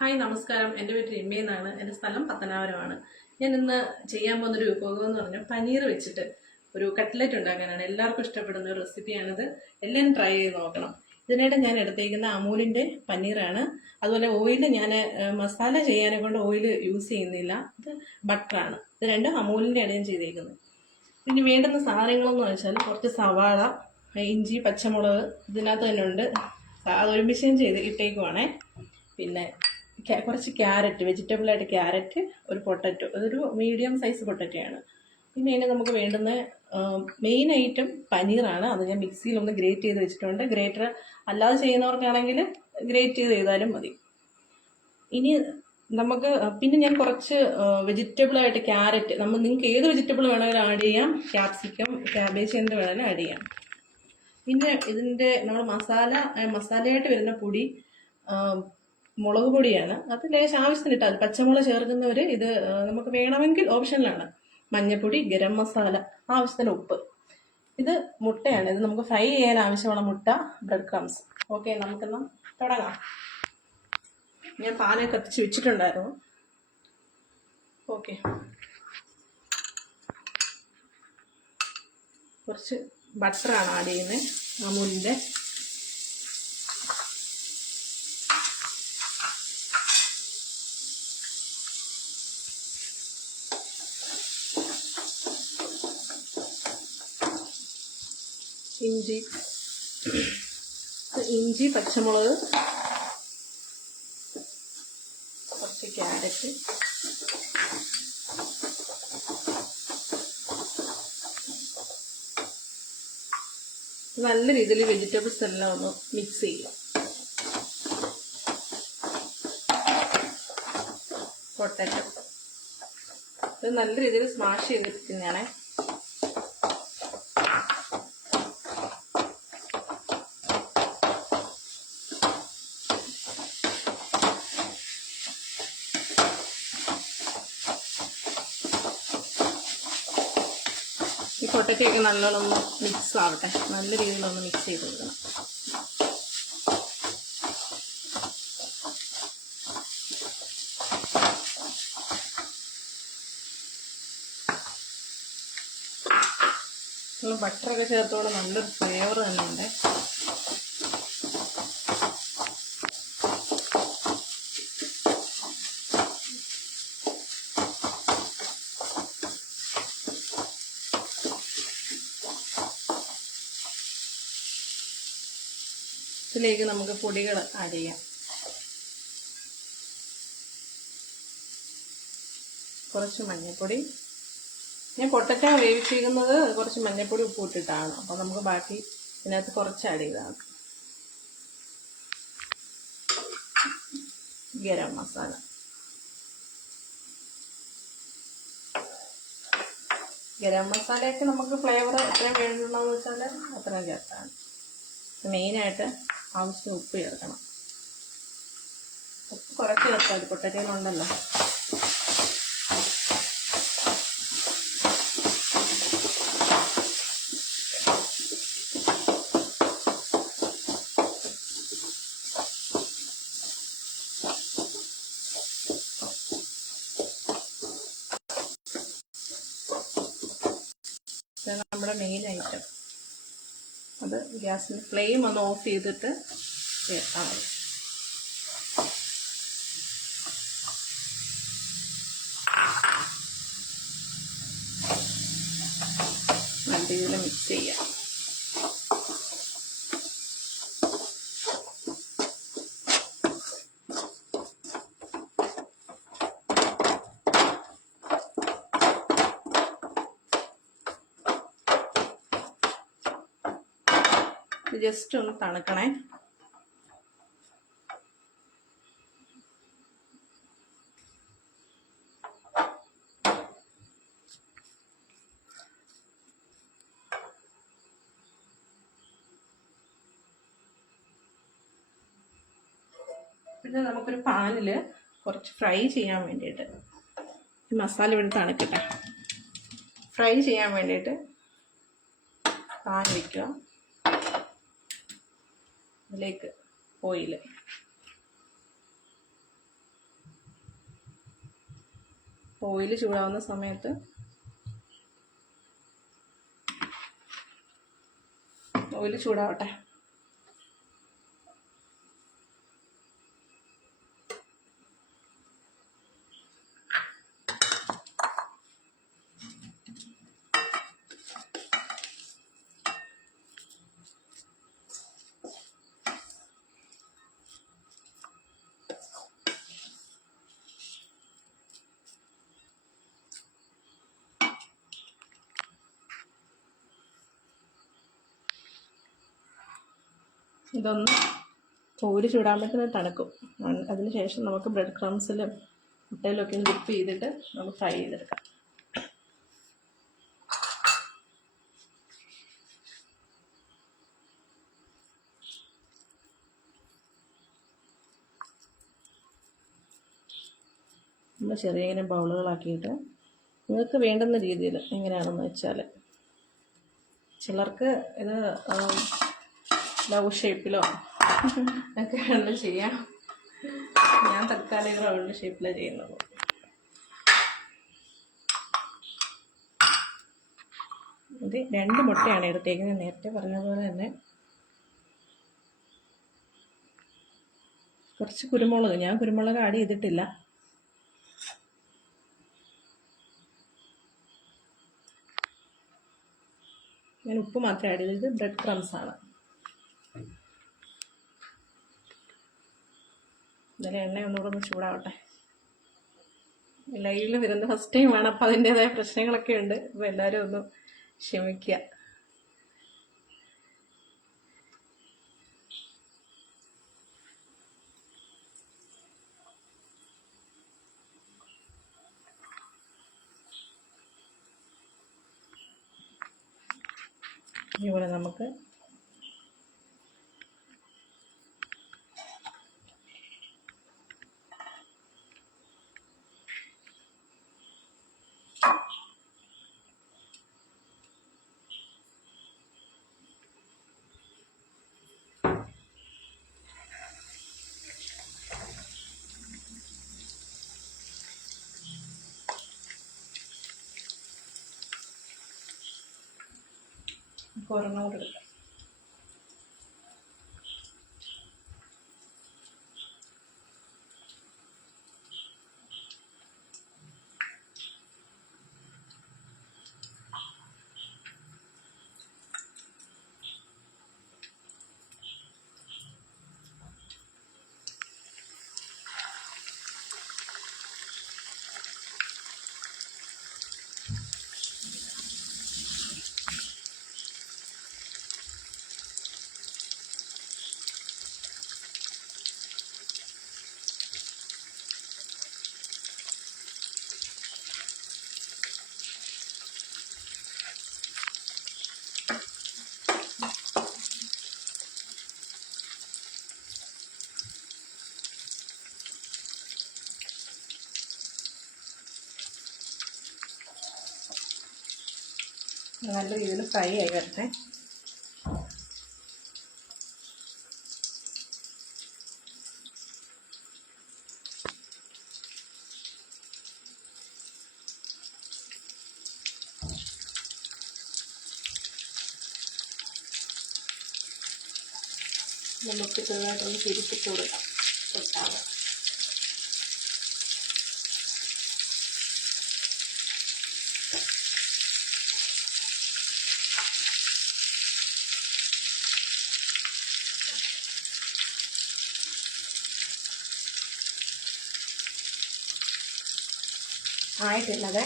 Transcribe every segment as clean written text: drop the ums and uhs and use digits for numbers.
Hi നമസ്കാരം. എൻ്റെ പേര് രമ്യ എന്നാണ്. എൻ്റെ സ്ഥലം പത്തനാപുരമാണ്. ഞാൻ ഇന്ന് ചെയ്യാൻ പോകുന്നൊരു വിഭവം എന്ന് പറഞ്ഞാൽ പനീർ വെച്ചിട്ട് ഒരു കട്ട്ലറ്റ് ഉണ്ടാക്കാനാണ്. എല്ലാവർക്കും ഇഷ്ടപ്പെടുന്ന ഒരു റെസിപ്പിയാണിത്. എല്ലാവരും ട്രൈ ചെയ്ത് നോക്കണം. ഇതിനായിട്ട് ഞാൻ എടുത്തേക്കുന്ന അമൂലിൻ്റെ പനീറാണ്. അതുപോലെ ഓയിൽ ഞാൻ മസാല ചെയ്യാനെ കൊണ്ട് ഓയിൽ യൂസ് ചെയ്യുന്നില്ല. ഇത് ബട്ടറാണ്. ഇത് രണ്ടും അമൂലിൻ്റെയാണ് ഞാൻ ചെയ്തേക്കുന്നത്. ഇനി വേണ്ടുന്ന സാധനങ്ങളെന്ന് വെച്ചാൽ കുറച്ച് സവാള, ഇഞ്ചി, പച്ചമുളക് ഇതിനകത്ത് തന്നെ ഉണ്ട്. അത് ഒരുമിച്ച് ഞാൻ ചെയ്ത് ഇട്ടേക്കുവാണേ. പിന്നെ കുറച്ച് ക്യാരറ്റ്, വെജിറ്റബിളായിട്ട് ക്യാരറ്റ്, ഒരു പൊട്ടറ്റോ, അതൊരു മീഡിയം സൈസ് പൊട്ടറ്റോയാണ്. പിന്നെ അതിന് നമുക്ക് വേണ്ടുന്ന മെയിൻ ഐറ്റം പനീറാണ്. അത് ഞാൻ മിക്സിയിലൊന്ന് ഗ്രേറ്റ് ചെയ്ത് വെച്ചിട്ടുണ്ട്. ഗ്രേറ്റർ അല്ലാതെ ചെയ്യുന്നവർക്കാണെങ്കിൽ ഗ്രേറ്റ് ചെയ്താലും മതി. ഇനി നമുക്ക് പിന്നെ ഞാൻ കുറച്ച് വെജിറ്റബിളായിട്ട് ക്യാരറ്റ്, നിങ്ങൾക്ക് ഏത് വെജിറ്റബിൾ വേണമെങ്കിലും ആഡ് ചെയ്യാം. ക്യാപ്സിക്കം, ക്യാബേജ് എന്ത് വേണമെങ്കിലും ആഡ് ചെയ്യാം. പിന്നെ ഇതിൻ്റെ നമ്മൾ മസാലയായിട്ട് വരുന്ന പൊടി മുളക് പൊടിയാണ്. അത് ലേശം ആവശ്യത്തിന് ഇട്ടാൽ മതി. പച്ചമുളക് ചേർക്കുന്നവർ ഇത് നമുക്ക് വേണമെങ്കിൽ ഓപ്ഷനിലാണ്. മഞ്ഞൾപ്പൊടി, ഗരം മസാല, ആവശ്യത്തിന് ഉപ്പ്. ഇത് മുട്ടയാണ്. ഇത് നമുക്ക് ഫ്രൈ ചെയ്യാൻ ആവശ്യമുള്ള മുട്ട, ബ്രെഡ് ക്രംസ്. ഓക്കെ, നമുക്കെന്നാ തുടങ്ങാം. ഞാൻ പാനൊക്കെ കത്തിച്ച് വെച്ചിട്ടുണ്ടായിരുന്നു. ഓക്കെ, കുറച്ച് ബട്ടറാണ് ആഡ് ചെയ്യുന്നത്, അമൂലിൻ്റെ. ഇഞ്ചി, പച്ചമുളക്, കുറച്ച് ക്യാരറ്റ്, നല്ല രീതിയിൽ വെജിറ്റബിൾസ് എല്ലാം ഒന്ന് മിക്സ് ചെയ്യുക. പൊട്ടാറ്റോ ഇത് നല്ല രീതിയിൽ സ്മാഷ് ചെയ്തിരിക്കുന്നതാണ്. ഈ പൊട്ടറ്റോ ഒക്കെ നല്ലോണം ഒന്ന് മിക്സ് ആവട്ടെ. നല്ല രീതിയിലൊന്ന് മിക്സ് ചെയ്ത് കൊടുക്കണം. ബട്ടറൊക്കെ ചേർത്തോടെ നല്ലൊരു ഫ്ലേവർ തന്നെ ഉണ്ട്. ഇതിലേക്ക് നമുക്ക് പൊടികൾ ആഡ് ചെയ്യാം. കുറച്ച് മഞ്ഞൾപ്പൊടി. ഞാൻ പൊട്ടറ്റോ വേവിച്ചിരിക്കുന്നത് കുറച്ച് മഞ്ഞൾപ്പൊടി ഉപ്പ് ഇട്ടിട്ടാണ്. അപ്പോൾ നമുക്ക് ബാക്കി ഇതിനകത്ത് കുറച്ച് ആഡ് ചെയ്താണ്. ഗരം മസാല, ഗരം മസാലയൊക്കെ നമുക്ക് ഫ്ലേവർ എത്രയും വേണ്ടതെന്ന് വെച്ചാൽ അത്രയും ചേർത്താണ്. മെയിനായിട്ട് ആവശ്യം ഉപ്പ് ചേർക്കണം. ഉപ്പ് കുറച്ച് ചേർത്താൽ മതി, പൊട്ടറ്റോയിലുണ്ടല്ലോ. നമ്മുടെ മെയിൻ ഐറ്റം. അത് ഗ്യാസിന് ഫ്ലെയിം ഒന്ന് ഓഫ് ചെയ്തിട്ട് ചേർത്താൽ മതി. നല്ല രീതിയിൽ മിക്സ് ചെയ്യാം. ജസ്റ്റ് ഒന്ന് തണുക്കണേ. പിന്നെ നമുക്കൊരു പാനിൽ കുറച്ച് ഫ്രൈ ചെയ്യാൻ വേണ്ടിയിട്ട്, ഈ മസാല ഇവിടെ തണുക്കട്ടെ. ഫ്രൈ ചെയ്യാൻ വേണ്ടിയിട്ട് പാൻ വയ്ക്കുക. ഇതിലേക്ക് ഓയിൽ, ഓയിൽ ചൂടാവുന്ന സമയത്ത് ഓയിൽ ചൂടാവട്ടെ. ഇതൊന്ന് ഓയിൽ ചൂടാകുമ്പോഴത്തേന് തണുക്കും. അതിന് ശേഷം നമുക്ക് ബ്രെഡ് ക്രംസിലും മുട്ടയിലൊക്കെ ഒന്ന് ഡിപ്പ് ചെയ്തിട്ട് നമുക്ക് ഫ്രൈ ചെയ്തെടുക്കാം. നമ്മൾ ചെറിയ ഇങ്ങനെ ബൗളുകളാക്കിയിട്ട് നിങ്ങൾക്ക് വേണ്ടുന്ന രീതിയിൽ എങ്ങനെയാണെന്ന് വെച്ചാൽ, ചിലർക്ക് ഇത് ലവ് ഷേപ്പിലോ ഒക്കെ വേണ്ട ചെയ്യാം. ഞാൻ തൽക്കാലം റൗണ്ട് ഷേപ്പിലാണ് ചെയ്യുന്നത്. ഇത് 2 മുട്ടയാണ് എടുത്തേക്കുന്നത്. നേരത്തെ പറഞ്ഞതുപോലെ തന്നെ കുറച്ച് കുരുമുളക്, ഞാൻ കുരുമുളക് ആഡ് ചെയ്തിട്ടില്ല. ഞാൻ ഉപ്പ് മാത്രമേ ആഡ് ചെയ്തത്. ബ്രെഡ് ക്രംസ് ആണ്. എന്നാലും എണ്ണ ഒന്നുകൂടെ ഒന്ന് ചൂടാവട്ടെ. ലൈവിൽ വരുന്ന ഫസ്റ്റ് ടൈമാണ്, അപ്പം അതിൻ്റെതായ പ്രശ്നങ്ങളൊക്കെ ഉണ്ട്. അപ്പോൾ എല്ലാവരും ഒന്ന് ക്ഷമിക്കുക. ഇതുപോലെ നമുക്ക് ഒരെണ്ണം കൂടെ എടുക്കാം. നല്ല രീതിയിൽ ഫ്രൈ ആയി വരട്ടെ. നമുക്ക് ചെറുതായിട്ടൊന്ന് തിരിച്ചിട്ട് കൊടുക്കാം. തൊട്ടാണ് ആയിട്ടുള്ളത്.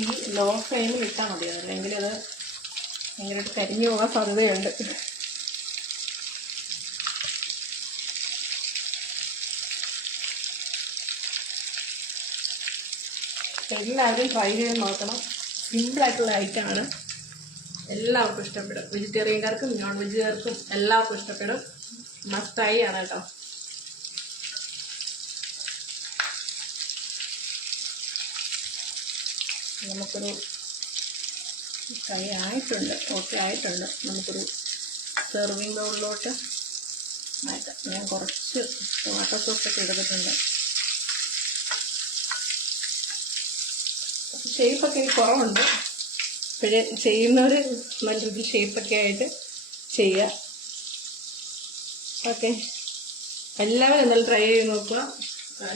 ഈ ലോ ഫ്ലെയിമിൽ ഇട്ടാൽ മതി, അല്ലെങ്കിൽ അത് ഭയങ്കരമായിട്ട് കരിഞ്ഞു പോകാൻ സാധ്യതയുണ്ട്. എല്ലാവരും ട്രൈ ചെയ്ത് നോക്കണം. സിമ്പിളായിട്ടുള്ള ഐറ്റമാണ്. എല്ലാവർക്കും ഇഷ്ടപ്പെടും. വെജിറ്റേറിയൻകാർക്കും നോൺ വെജുകാർക്കും എല്ലാവർക്കും ഇഷ്ടപ്പെടും. മസ്റ്റായി ആണ് കേട്ടോ. നമുക്കൊരു കൈ ആയിട്ടുണ്ട്, ഓക്കെ ആയിട്ടുണ്ട്. നമുക്കൊരു സെർവിങ് ബൗളിലോട്ട് മാറ്റാം. ഞാൻ കുറച്ച് ടൊമാറ്റോ സോസൊക്കെ എടുത്തിട്ടുണ്ട്. ഷേപ്പൊക്കെ എനിക്ക് കുറവുണ്ട്. ഇപ്പോഴേ ചെയ്യുന്നവർ നല്ല രീതിയിൽ ഷേപ്പൊക്കെ ആയിട്ട് ചെയ്യുക. ഓക്കെ, എല്ലാവരും എന്നാലും ട്രൈ ചെയ്ത് നോക്കുക.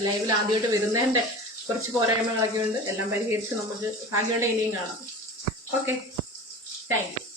ലൈവിൽ ആദ്യമായിട്ട് വരുന്നതിൻ്റെ കുറച്ച് പോരായ്മകളൊക്കെ ഉണ്ട്. എല്ലാം പരിഹരിച്ച് നമുക്ക് ഭാഗ്യമുണ്ടെങ്കിൽ ഇനിയും കാണാം. Okay, thank you.